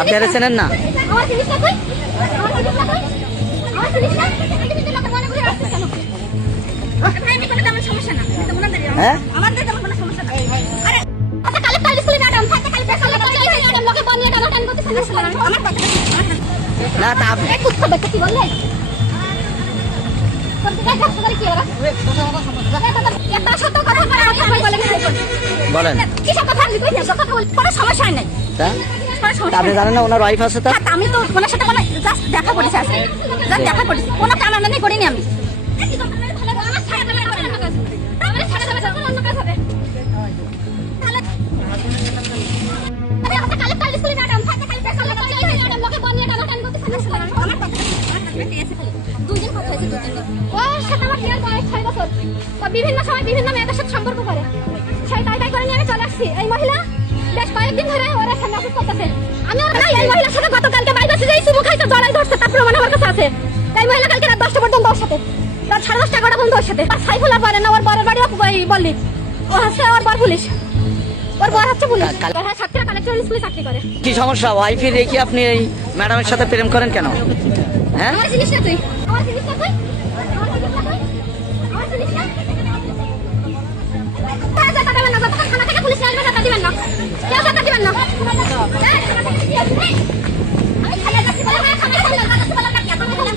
আপনারা চেনেন না? আমার জিনিসটা কই? আমার জিনিসটা কই? আমার জিনিসটা তুমি তো লোকে মনে করে আসছিস কেন? ভাই আমি কোনো তেমন সমস্যা না। এটা মনে দাঁড়িয়ে হ্যাঁ? আমাদের তেমন কোনো সমস্যা না। আরে আচ্ছা কালেক্টর স্কুলে ম্যাডাম থাকে কালেক্টর ম্যাডাম লোকে বনিয়ে টানাটানি করতেছে না আমার কথা না তা আপনি এই কুত্তা বেটা কি বললে? করতে গেছে করে কি ওরা? এটা সত্য কথা বলে আমি ভাই বলে বলেন। কি সব কথা আমি কইছি কথা বল কোনো সমস্যা নাই। তা আপনি জানেন না ওনার ওয়াইফ আছে? তা আমি তো ওনার সাথে কোনো জাস্ট দেখা করেছি আজকে জাস্ট দেখা করেছি কোনো টানাটানি করিনি আমি বিভিন্ন সময় বিভিন্ন মেয়েদের সাথে সম্পর্ক করে সেই তাই করে নিয়ে আমি চলে আসছি। এই মহিলা বেশ কয়েকদিন ধরে ওরা মেসেজ করতেছে। আমি ওর এই মহিলার সাথে গতকালকে বাইরে যে চুমু খাইতে জড়াই ধরছে তার প্রমাণ আমার কাছে আছে। এই মহিলা কালকে রাত 10টা পর্যন্ত ওর সাথে রাত 10:30 11টা পর্যন্ত ওর সাথে আর সাইফুল আর বলে না ওর বরের বাড়ি বললি ও হচ্ছে ওর বর পুলিশ ওর বর হচ্ছে পুলিশ হ্যাঁ সাতক্ষীরা কালেক্টর স্কুলে চাকরি করে। কি সমস্যা? ওয়াইফের রেখে আপনি এই ম্যাডামের সাথে প্রেম করেন কেন? হ্যাঁ আমার জিনিসটা তুই আমার জিনিসটা তুই আমার জিনিসটা তুই আমার জিনিসটা থানা থেকে পুলিশ আসবে টাকা দিবেন না কেউ টাকা দিবেন না আমি থানায় যাচ্ছি বলে থানায় বলে কাছে বলে টাকা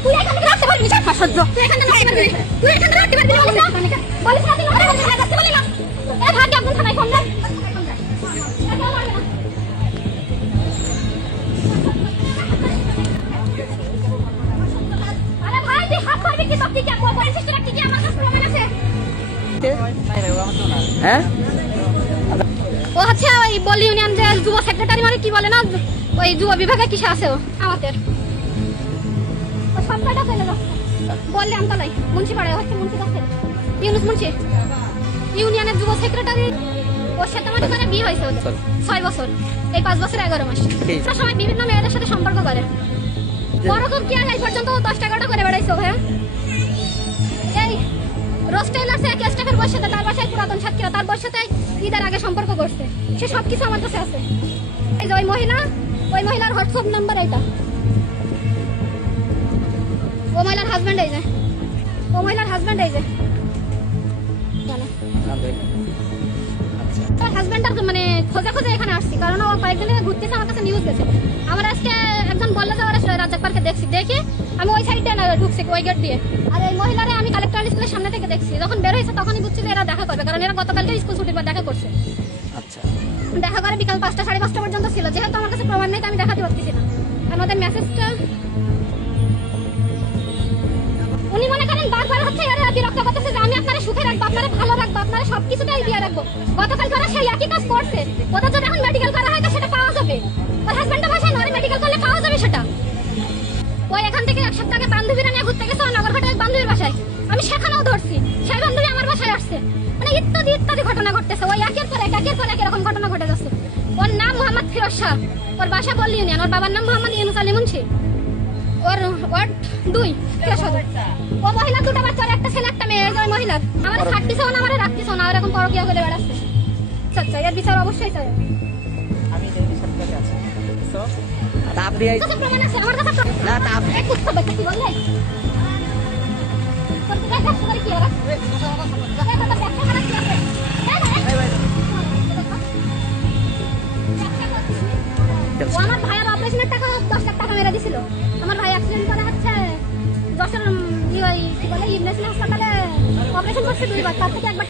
তুই এখানে রাখতে পারবি না সহ্য তুই এখানে রাখতে পারবি তুই এখানে রাখতে পারবি না বলিস না তুই ওরে থানায় যাচ্ছি বলে না এ ভাগ্য একদম থানায় ফোন দেন আরে ভাই তুই হাত ধরবি কি সব কি বলিস তোরা কি আমার কাছে প্রমাণ আছে হ্যাঁ ও হচ্ছে ওই বলি ইউনিয়ন যে যুব সেক্রেটারি মানে কি বলে না ওই যুব বিভাগে কিসে আছে ও আমাদের ও সবটা ফেলে দাও বললে আমতলাই মুন্সিপাড়ায় হচ্ছে মুন্সি কাছে ইউনুস মুন্সি ইউনিয়নের যুব সেক্রেটারি ওর সাথে আমার মানে বিয়ে হয়েছে ওদের 6 বছর এই 5 বছর 11 মাস সব সময় বিভিন্ন মেয়েদের সাথে সম্পর্ক করে বড় দূর কি আর এই পর্যন্ত 10 টাকাটা করে বেড়াইছো ভাই এই রোস্টেলার্স এক স্টাফের বয়স সাথে তার বাসায় পুরাতন সাতক্ষীরা তার বয়স সাথে ঈদের আগে সম্পর্ক করছে সে সব কিছু আমার কাছে আছে এই যে ওই মহিলার হোয়াটসঅ্যাপ নাম্বার এইটা ও মহিলার হাজবেন্ড এই যে হাজবেন্ডার মানে খোঁজা এখানে আসছি কারণ ও কয়েকদিন ধরে ঘুরতেছে আমার কাছে নিউজ গেছে আমার আজকে একজন বললো যে ওরা রাজ্জাক পার্কে দেখছি দেখি আমি ওই সাইডে ঢুকছি ওই গেট দিয়ে আর এই মহিলারে আমি কালেক্টর স্কুলের সামনে থেকে দেখছি যখন বের হয়েছে তখনই বুঝছি যে এরা দেখা করবে কারণ এরা গতকালকে স্কুল ছুটির পর দেখা করছে আচ্ছা দেখা করে বিকাল 5টা 5:30 পর্যন্ত ছিল যেহেতু আমার কাছে প্রমাণ নেই আমি দেখাতে পারতেছি না কারণ ওদের মেসেজটা উনি মনে করেন বারবার হচ্ছে এরা বিরক্ত করতেছে যে আমি আপনারা সুখে রাখবো আপনারা ভালো রাখবো আপনারা সবকিছুটাই দিয়ে রাখবো গতকাল করা সেই একই কাজ করছে ওদের যদি এখন মেডিকেল করা হয় তো সেটা পাওয়া যাবে ওর হাজবেন্ডের বাসায় নরে মেডিকেল করলে পাওয়া যাবে সেটা ওই এখান থেকে এক সপ্তাহ আগে বান্ধবীরা নিয়ে ঘুরতে গেছে নগরঘাটে এক বান্ধবীর বাসায় আমি সেখানেও ধরছি সেই বান্ধবী আমার বাসায় আসছে মানে ইত্যাদি ঘটনা ঘটতেছে ওই একের পর এক এরকম ঘটনা ঘটে যাচ্ছে ওর নাম মোহাম্মদ ফিরোজ শাহ ওর বাসা বললি ইউনিয়ন ওর বাবার নাম মোহাম্মদ ইউনুস আলী মুন্সি ওর ওয়ার্ড 2 ও মহিলা দুটো বাচ্চা একটা ছেলে একটা মেয়ে ওই মহিলার আমার ছাড়তিছেও না আমার রাখতিছেও না এরকম পরকিয়া করে বেড়াচ্ছে আচ্ছা এর বিচার অবশ্যই চাই আমি এই বিষয়টাতে আছি সো তা আপনি এই প্রমাণ আছে আমার কাছে না তা আপনি এই কুত্তা বেটা কি বললে করতে গেছে করে কি ওরা আমার ভাইয়ের অপারেশনের টাকা 10 লাখ টাকা মেরে দিছিল আমার ভাই অ্যাক্সিডেন্ট করে হচ্ছে যশোর কি বলে ইবনেসিল হাসপাতালে অপারেশন করছে 2 বার তার থেকে একবার